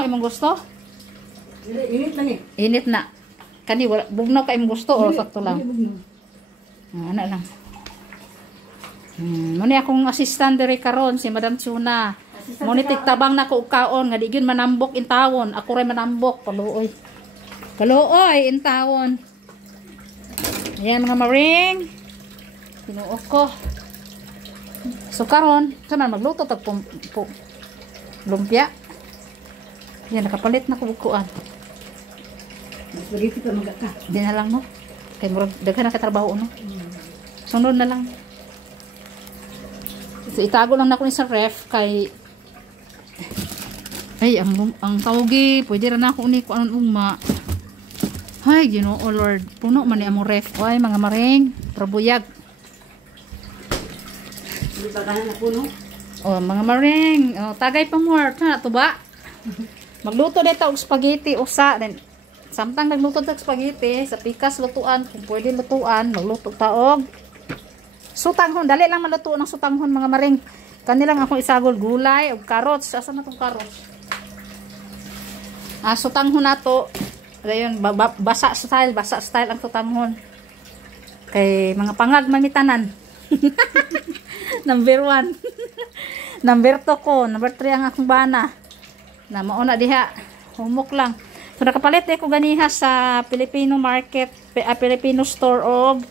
Bugnaw imong gusto? Init lang eh. Init na. Kani wala bugnaw ka imong gusto o sakto lang. Ana lang. Muni akong assistant diri karon si Madam Chuna. Muni tigtabang na ko kaon nga di gyud manambok in tawon. Ako ray manambok paluoy. Paluoy in tawon. Ayan mga maring. Tinuo ko. So karon, kana magluto tag lumpia. Yan nakapalit na ko bukuan. Spaghetti pa magaka. Di na lang no. Kay murag daghan na katrabaho no. Sunod na lang. So, itago lang na ko ni sa ref kay ay ang tawgi pwede ra na ako ni ko anon ugma. Hay Ginoo Lord, puno man ni among ref. Ay mga maring, trabuyag. Pagkahan na puno. Oh, mga maring, oh, tagay pa more na to ba? Magluto dito og spaghetti usa then samtang nagluto og spaghetti sa pikas lutuan kung pwede lutuan, magluto taog sutanghon, dali lang maluto ng sutanghon mga maring. Kanilang akong isagol gulay ug carrots. Asa na tong carrots? Sutanghon nato. Dayon basa style ang sutanghon. Kay mga pangag mamitanan. Number 1. Number 2 ko, number 3 ang akong bana. Na mauna diha, humok lang. So nakapalit ko ganiha sa Filipino market, Filipino store og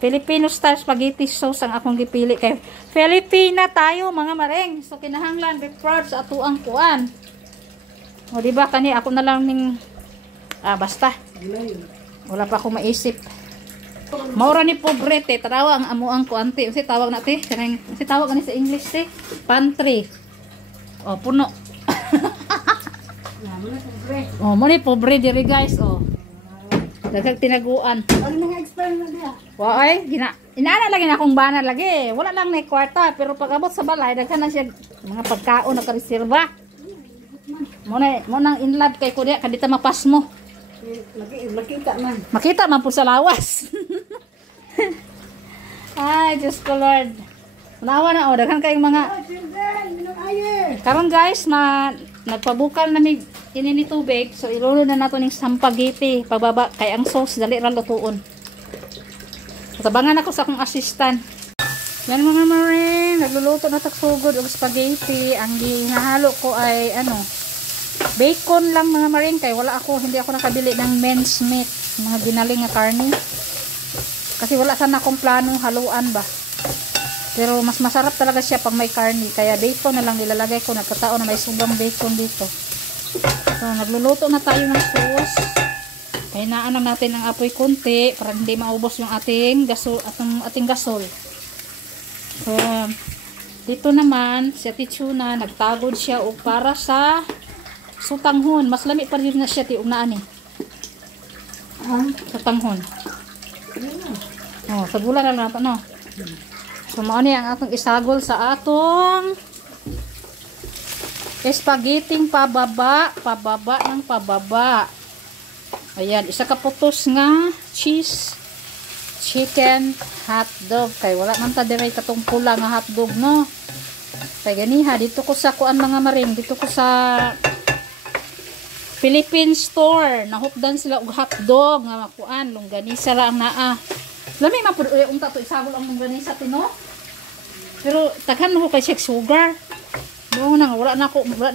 Filipino style spaghetti sauce ang akong gipili kay Filipina tayo mga maring. So kinahanglan be proud sa atuang kuan. O di ba kani ako na lang ning basta. Wala pa ako maisip. Maura ni pobrete tarawa ang amuang kuanti. Unsa tawag na ti? Kanang unsa tawag ani sa English ti? Pantry. O puno. Oh, mo ni pobre diri guys, oh. Daghang tinaguan. Ano nga expire na dia? Waay, inaana lagi na akong bana lagi. Wala lang na kwarta, pero pag abot sa balay daghan na siya mga pagkaon na kareserba. Mo nang in love kay kuya kadita mapas mo. Makita man. Makita man po sa lawas. Ay, Diyos ko Lord. Nawa na, daghan kayong mga karon guys, nagpabukal na mig inini tubig. So, ilulo na nato ning sampagiti. Pagbaba, kay ang sauce, dali ra lutuon. Tabangan ako sa akong assistant. Yan mga maring, nagluluto na taksugod og spaghetti. Ang ginahalo ko ay, bacon lang mga maring. Kay hindi ako nakabili ng men's meat. Mga ginaling nga karne. Kasi wala sana akong planong haluan ba. Pero mas masarap talaga siya pag may karne. Kaya bacon na lang nilalagay ko. Nagkataon na may sobrang bacon dito. So, nagluluto na tayo ng sauce. Kainaan lang natin ang apoy konti para hindi maubos yung ating gasol. So, dito naman, si Ate Chuna, nagtagod siya o para sa sutanghon. Mas lami pa rin na siya tiunaan eh. Sutanghon. Oh, sa gula na lang natin, no? So, mauni ang atong isagol sa atong spaghetti pababa ng pababa. Ayan, isa ka putos nga cheese chicken hotdog. Kay wala man ta dire katong pula nga hotdog, no? Kay ganiha dito ko sa kuan mga maring, dito ko sa Philippine store, nahupdan sila og hotdog nga makuan, longganisa ra ang naa. Lami man pud unta to isagol ang longganisa tino. Pero taghan mo kay check sugar. Mo na wala na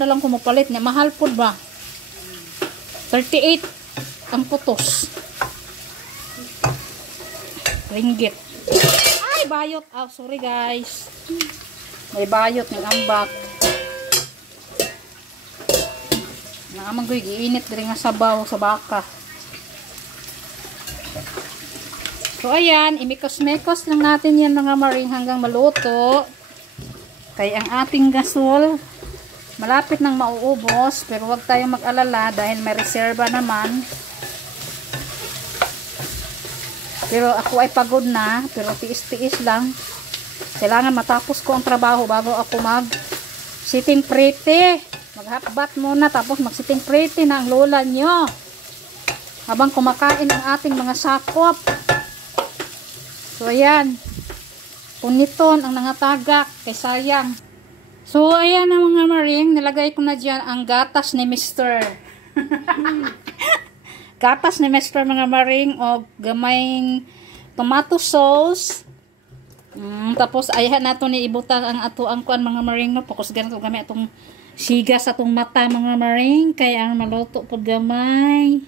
lang ko mapalit nya, mahal pud ba. 38 ang putos. Ringgit. Ay, bayot. Oh, sorry guys. May bayot ng ambak. Naamang ko'y giinit diri nga sabaw sa baka. So, ayan. Imikos-mekos lang natin yan mga maring hanggang maluto. Kaya ang ating gasol malapit nang mauubos. Pero wag tayong mag-alala dahil may reserva naman. Pero ako ay pagod na, pero tiis-tiis lang. Kailangan matapos ko ang trabaho bago ako sitting pretty. Maghakbat muna tapos mag-sitting pretty na ang lola nyo. Habang kumakain ang ating mga sakop. So ayan. Puniton ang nangatagak kay sayang. So, ayan na mga maring. Nilagay ko na dyan ang gatas ni Mr. Gatas ni Mr. mga maring. O gamayng tomato sauce. Tapos, ayahan nato ni ibutang ang ato ang kuan mga maring. No? Focus ganito gamay atong siga sa atong mata mga maring. Kaya ang maluto po gamay.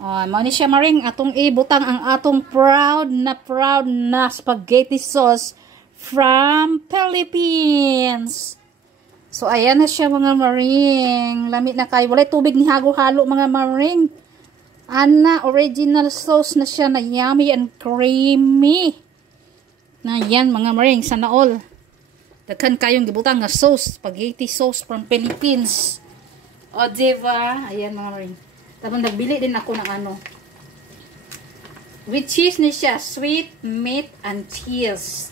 Mao ni siya maring. Atong ibutang ang atong proud na spaghetti sauce from Philippines. So, ayan na siya mga maring. Lamit na kayo. Walay tubig ni halo-halo mga maring. Ana, original sauce na siya na yummy and creamy. Na yan mga maring. Sana all. Daghan kayong gibutang nga sauce. Spaghetti sauce from Philippines. O, diba? Ayan mga maring. Tapos nagbili din ako ng ano. With cheese ni siya. Sweet meat and cheese.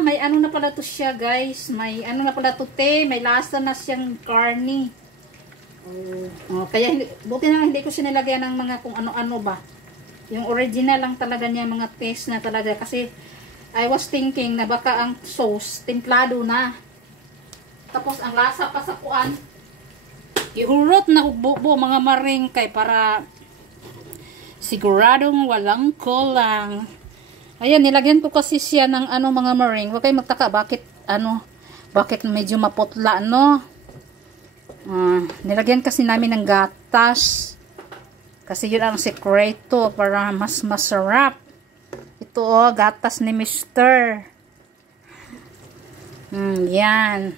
May ano na pala to siya guys. May ano na pala to te. May lasa na siyang carne. Kaya buti na hindi ko siya nilagyan ng mga kung ano-ano ba. Yung original lang talaga niya mga taste na talaga. Kasi I was thinking na baka ang sauce templado na. Tapos ang lasa pa sa kuan. Ihurot na bubo mga maring kay para siguradong walang kulang. Ayan, nilagyan ko kasi siya ng ano mga maring. Huwag kayo magtaka bakit medyo maputla, no? Nilagyan kasi namin ng gatas. Kasi yun ang sekreto para mas masarap. Ito gatas ni Mr. Yan.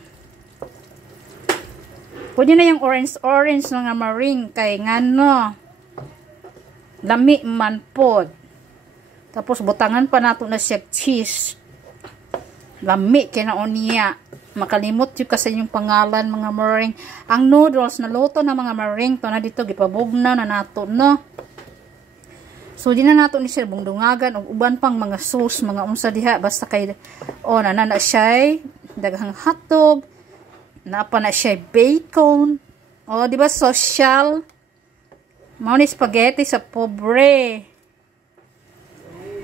Pwede na yung orange mga maring kay ngano. Lami man pod. Tapos butangan pa nato na siya cheese. Lami kinaon niya. Makalimot yung kasi yung pangalan mga maring. Ang noodles na luto na mga maring to na dito gipabugna na nato no. So di na nato ni siya bungdungagan og uban pang mga sauce mga unsa diha basta kay na siya daghang hotdog. Napa na siya bacon. Di ba social? Mao ni spaghetti sa pobre.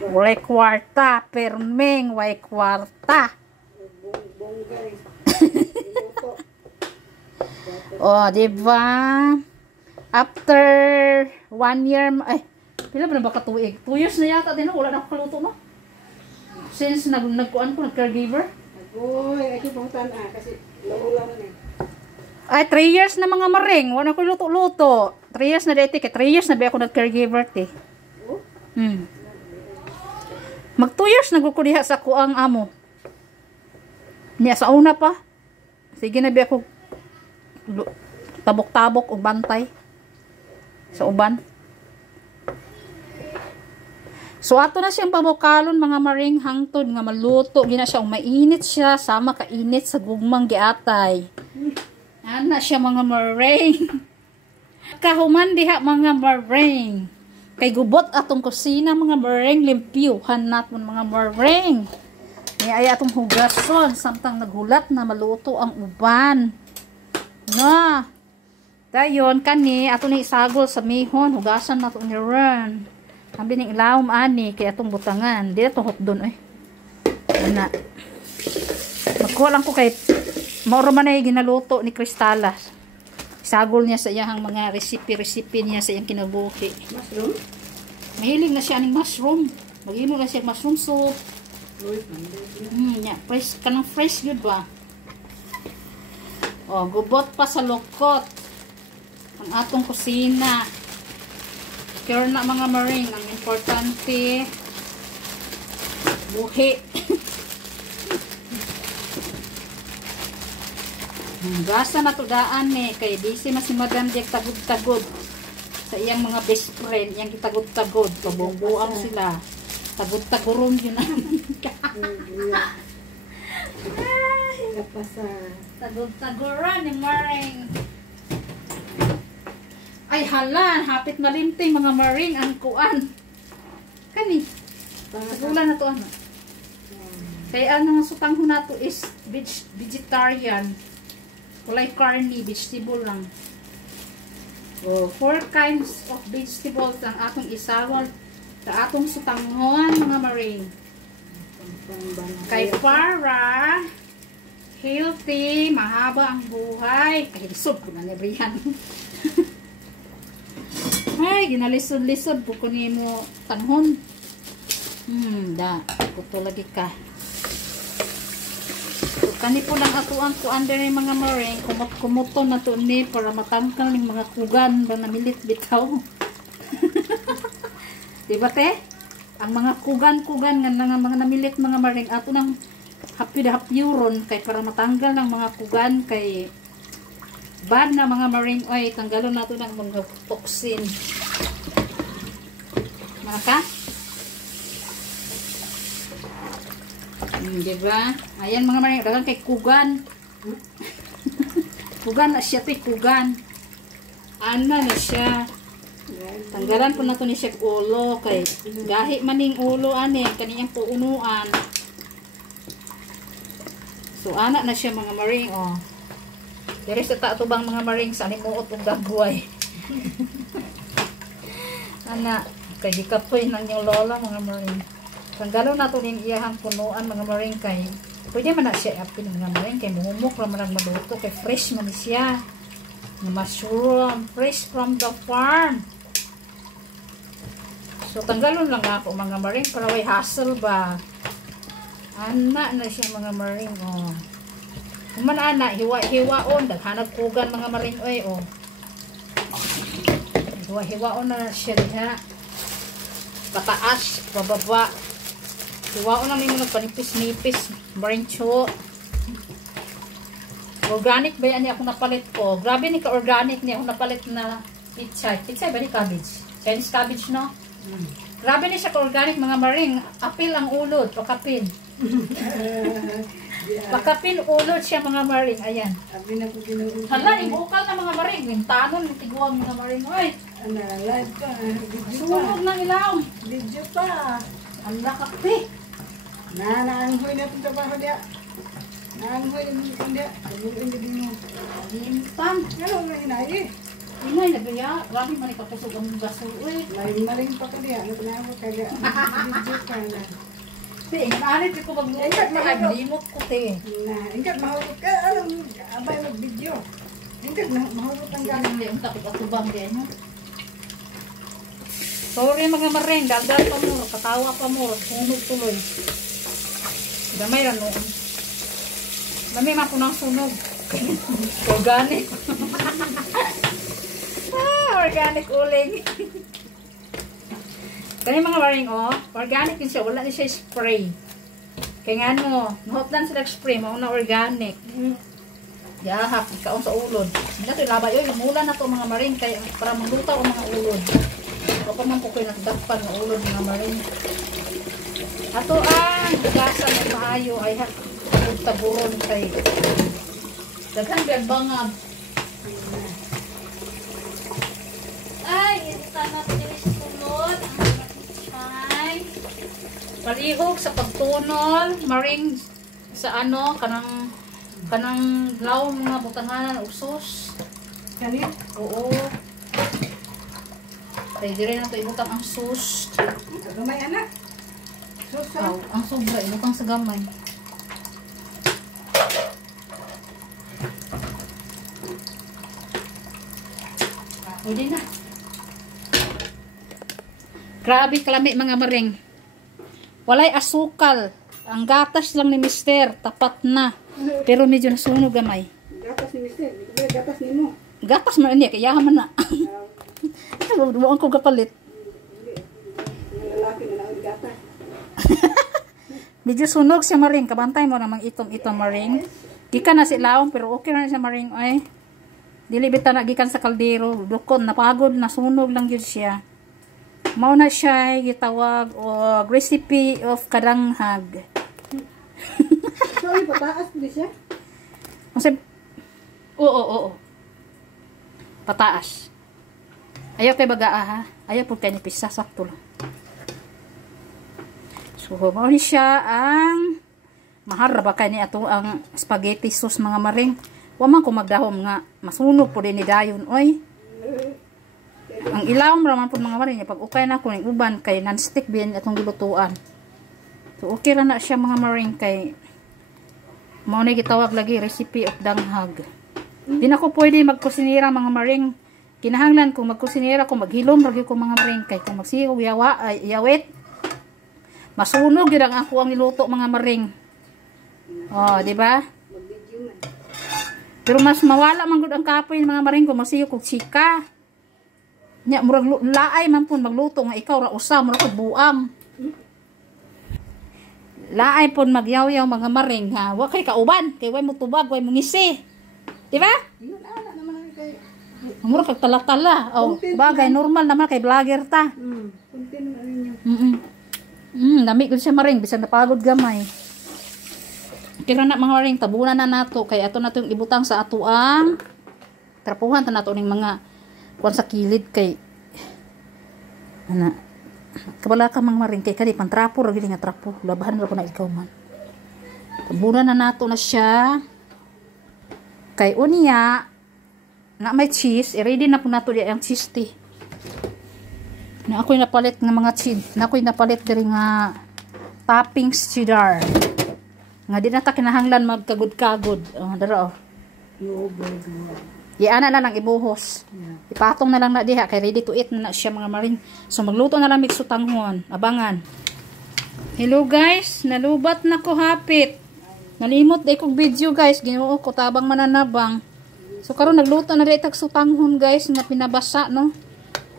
Walay kwarta. Permeng, way kwarta. Di ba? After 1 year, pila ba na baka tuig? 2 years na yata din, wala na kaluto mo. Since nagkuan ko, nag-caregiver. Uy, ay kipuntan kasi laulan na eh. 3 years na mga maring. Wala ko luto-luto. 3 years na dati. 3 years na ba ako nag-caregiver, te. Mag 2 years nagkukuliha sa kuang amo. Niya sa una pa. Sige na ba ako tabok-tabok o bantay sa uban. So ato na siyang pabukalon mga maring hangtod nga maluto. Gina siya mainit siya sama kainit sa gugmang giatay. Ana siya mga maring. Kahuman diha mga maring. Kay gubot atong kusina mga maring limpyuhan naton mga maring. Ay atong hugason samtang naghulat na maluto ang uban. Na. Dayon kani ato ni isagol sa mihon hugasan nato ni Ron. Ang bining ilawom ani kay atong butangan. Di na hot doon Ana. Magkuha lang ko kay mauro man ay ginaluto ni Cristala. Isagol niya sa iyang mga recipe niya sa iyang kinabuhi. Mushroom? Mahilig na siya ng mushroom. Maghimo na siya mushroom soup. Fresh kanang fresh yun ba? Gubot pa sa lokot. Ang atong kusina. Kaya na mga maring, ang importante buhi. Gasa na to daan kay busy mas si Madam Jack tagod-tagod sa iyang mga best friend, iyang kitagod-tagod, pabungbuang sila. Tagod-taguron yun naman ka. Tagod-taguran ni Maring. Ay halan, hapit malimting mga maring ang kuan. Kani. Tagulan na to ano. Kaya ang sutang ho na to is vegetarian. Walay karne, vegetable lang. 4 kinds of vegetables ang atong isawal sa atong sutanghon mga maring. Kay para healthy, mahaba ang buhay. Kahilisod ko na niya Brian. Ay, ginalisod-lisod po ko ni mo tanhon. Kuto lagi ka. So, kani po lang atuan ko under yung mga maring, kumuto na to ni para matangkal ng mga kugan ba namilit bitaw. Diba te? Ang mga kugan-kugan nga mga namilit mga maring ato nang hapyuron kay para matanggal ng mga kugan kay bad na mga maring oy tanggalon nato ng mga toxin. Maka? Diba? Ayan mga maring dagan kay kugan. Kugan na siya te kugan. Ana na siya. Tanggalan po na to ni siya ulo kay gahi maning ulo ani kaniyang puunuan. So ana na siya mga maring oh. Diri sa tatubang mga maring sa limuot ug dagway. Ana kay gikapoy nang yung lola mga maring. Tanggalon na to ning iyahang punuan mga maring kay pwede man na siya apil mga maring kay mumuk ra man maluto kay fresh man siya. Mushroom fresh from the farm. So tanggalon lang ako mga maring para way hassle ba. Ana na siya mga maring oh. Kuman ana hiwa-hiwaon daghanag kugan mga maring oy oh. Hiwa-hiwaon na siya diha. Pataas, bababa. Hiwaon lang nimo nagpanipis-nipis maring cho. Organic ba yan ako napalit ko? Grabe ni ka organic ni ako napalit na pichay. Pichay ba ni cabbage? Chinese cabbage no? Grabe ni siya ka-organic mga maring. Apil ang ulod, pakapin. Pakapin ulod siya mga maring. Ayan. Hala, ibukal na mga maring. Mintanon, tiguang mga maring. Ay! Live pa. Sunog ng ilaw. Video pa. Ang lakapi. Naanghoy na itong trabaho niya. Naanghoy na itong niya. Kaluin na din mo. Limpan. Ano nga hinayi? Inay, nagaya. Grabe man ikakusog ang gasol. Uy. Maring pa ka niya. Ano na ako kaya. Video pa na. Te, inaanit ko mag-ulat. Limot ko te. Ingkat mahulog ka. Alam, abay mag-video. Ingkat mahulog ang gano'n. Ang takot at tubang din. Sorry mga maring. Daldal pa mo. Katawa pa mo. Sunog tuloy. Damay rin noon. Damay man po ng sunog. Organic. Organic uling. Kaya mga maring oh, organic din siya, wala din siya spray. Kaya nga no, nahotlan sila spray, mauna organic. Yahap, ikaon sa ulod. Hindi na ito ilabay, yung mula na ito mga maring, kaya para maglutaw ang mga ulod. Kapag man po kayo nagdapan ng ulod mga maring. Ato ang gasa ng maayo ay taburon kay daghang bangab. Ay, ilitan natin yung sunod. Ang palihog sa pagtunol, maring sa ano, kanang law mga butanganan, usos. Kanit? Oo. Kaya di rin nato ibutang ang sus. Gamay anak. Sus. Ang sobra, ibutang sa gamay. Pwede na. Grabe kalami mga maring. Walay asukal. Ang gatas lang ni Mister. Tapat na. Pero medyo nasunog gamay. Gatas ni Mister. Gatas ni mo. Gatas man niya. Kaya man na. Buwan ko kapalit. Yung lalaki na naon gatas. Medyo sunog siya maring. Kabantay mo namang itom-itom maring. Gika na si Laong pero okay na siya maring. Ay. Dilibita na gikan sa kaldero. Dukon. Napagod. Nasunog lang yun siya. Mauna siya gitawag o recipe of karanghag. So, ipataas ko siya? Kasi, oo. Pataas. Ayaw kay bagaa ha. Ayaw po kayo nipisa. Sakto lang. So, mauna siya ang maharaba kayo ni ato ang spaghetti sauce mga maring. Waman ko magdahom nga. Masunog po din ni dayon. Oy. Ang ilaw raman po mga maring. Pag okay na ko ng uban kay non-stick bin atong gilutuan. So, okay na siya mga maring kay Mao na gitawag lagi recipe of danghag. Di na ko pwede magkusinira mga maring. Kinahanglan kung magkusinira ko maghilom ragi ko mga maring kay kung magsihog yawit. Masunog yun ang ako ang niluto mga maring. Oh, di ba? Pero mas mawala man gud ang kapoy mga maring kung magsihog og chika. Nya murag laay man pun magluto nga ikaw ra usa murag buang. Laay pun magyaw-yaw mga maring ha. Wa kay kauban, kay way mo tubag, way mo ngisi. Di ba? Yun ana naman kay. Mura kag tala-tala. Oh, bagay normal naman kay vlogger ta. Content na ninyo. Nami gud siya maring bisan napagod gamay. Kira na mga maring tabunan na nato kay ato nato yung ibutang sa ato ang trapuhan ta nato ning mga kuan sa kilid kay ana kabala ka mga maring kay kani pantrapo ra gid nga trapo labahan ra ko na ikaw man tabunan na nato na siya kay unya na may cheese i-ready na po nato di ang cheese ti na ako'y napalit nga mga cheese na ako'y napalit diri nga toppings cheddar nga di na ta kinahanglan magkagod-kagod dara oh iana na lang ibuhos. Ipatong na lang na diha kay ready to eat na siya mga maring. So magluto na lang mixo tanghon. Abangan. Hello guys, nalubat na ko hapit. Nalimot day kog video guys, Ginoo ko tabang mananabang. So karon nagluto na di tag sutanghon guys nga pinabasa no.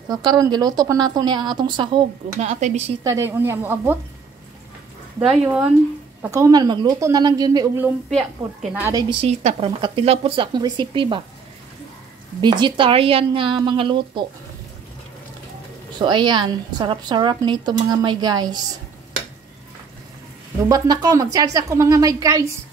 So karon giluto pa nato ni ang atong sahog. Ug na atay bisita day unya mo abot. Dayon, pagkahuman magluto na lang gyud mi og lumpia pod kay naa day bisita para makatilaw pod sa akong recipe ba. Vegetarian nga mga luto. So ayan, sarap-sarap nito mga may guys. Lubat na ko, mag-charge ako mga may guys.